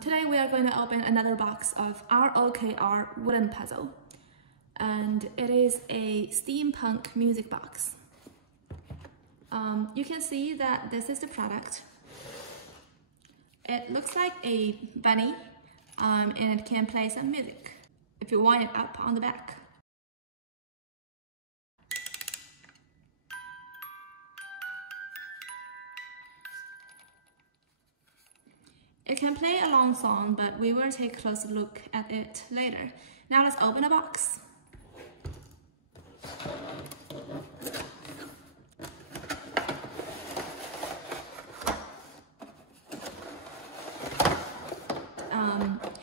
Today we are going to open another box of ROKR wooden puzzle, and it is a steampunk music box. You can see that this is the product. It looks like a bunny, and it can play some music if you wind it up on the back. It can play a long song, but we will take a closer look at it later. Now let's open the box.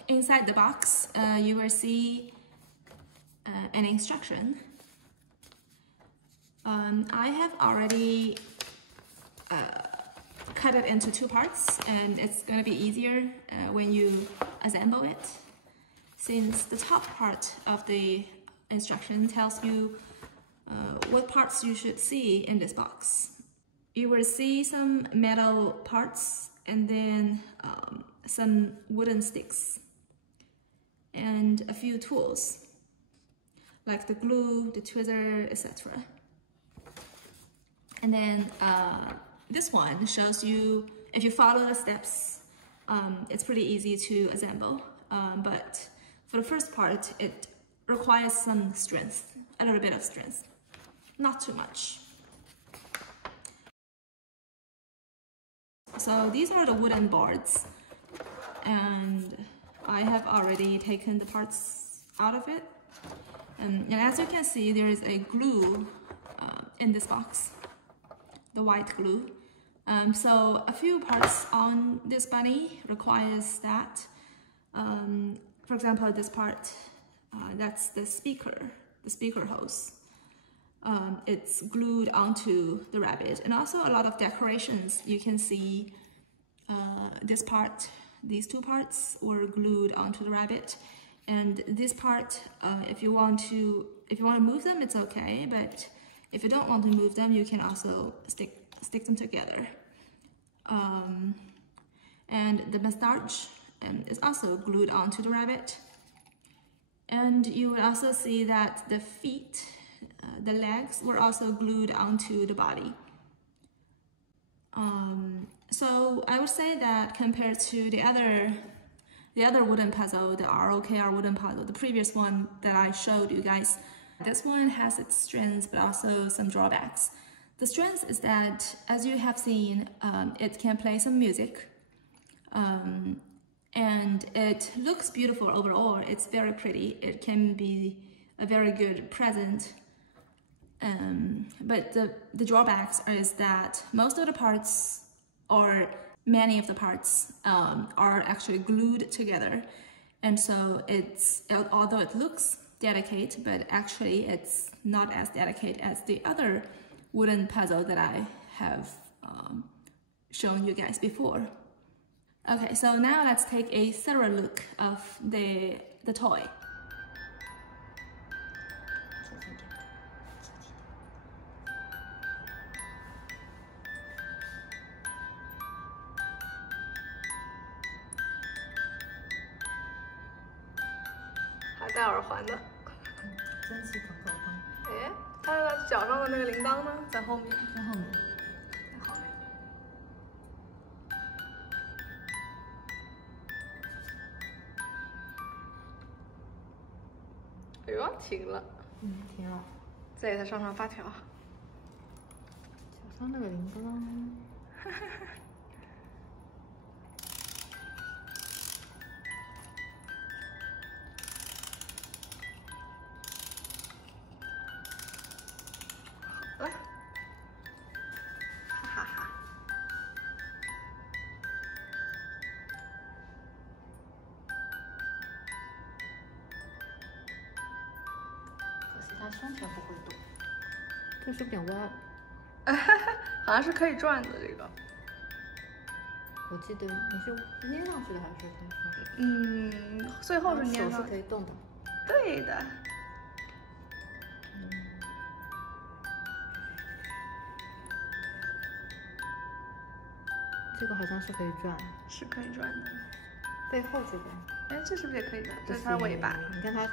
Inside the box, you will see an instruction. I have already cut it into two parts, and it's going to be easier when you assemble it, since the top part of the instruction tells you what parts you should see in this box. You will see some metal parts and then some wooden sticks and a few tools like the glue, the tweezer, etc. And then this one shows you, if you follow the steps, it's pretty easy to assemble. But for the first part, it requires some strength, a little bit of strength, not too much. So these are the wooden boards, and I have already taken the parts out of it. And as you can see, there is a glue in this box, the white glue. So a few parts on this bunny requires that. For example, this part, that's the speaker hose. It's glued onto the rabbit, and also a lot of decorations. You can see this part, these two parts were glued onto the rabbit, and this part, if you want to move them, it's okay. But if you don't want to move them, you can also stick them together. And the mustache is also glued onto the rabbit. And you will also see that the feet, the legs, were also glued onto the body. So I would say that compared to the other wooden puzzle, the ROKR wooden puzzle, the previous one that I showed you guys, this one has its strengths but also some drawbacks. The strength is that, as you have seen, it can play some music, and it looks beautiful overall. It's very pretty. It can be a very good present. But the drawbacks is that most of the parts, or many of the parts, are actually glued together, and so although it looks delicate, but actually it's not as delicate as the other wooden puzzle that I have shown you guys before. Okay, so now let's take a thorough look of the toy.还戴耳环的，真是可口吗？哎，他脚上的那个铃铛呢？在后面。在后面。在后面。哎呦，停了。停了。这也才上发条。脚上那个铃铛。它胸前不会动，这是有点歪。好像是可以转的这个。我记得你是捏上去的还是可以上？最后是捏上。手是可以动的。对的。这个好像是可以转，是可以转的。背后这个。哎，这是不是也可以的？这是它尾巴。你看它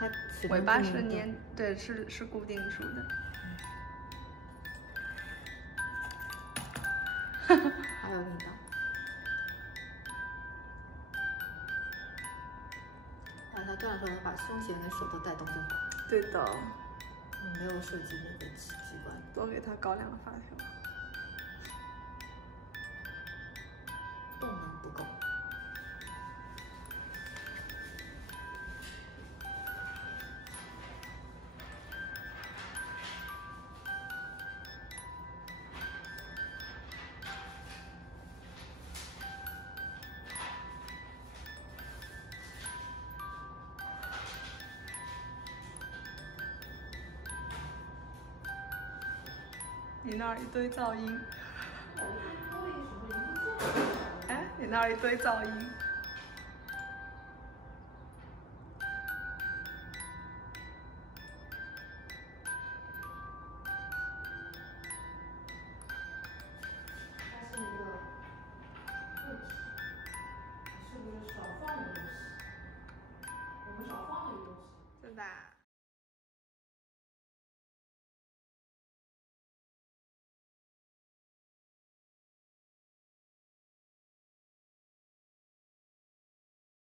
尾巴是粘，对，是固定住的。还有力道。它断的时候能把胸前跟手都带动就好。对的。没有设计那个机关。多给它高亮的发条。动能不够。你那儿一堆噪音。哎，你那儿一堆噪音。它是一个物体，是不是少放了东西？我们少放了一个东西。真的啊？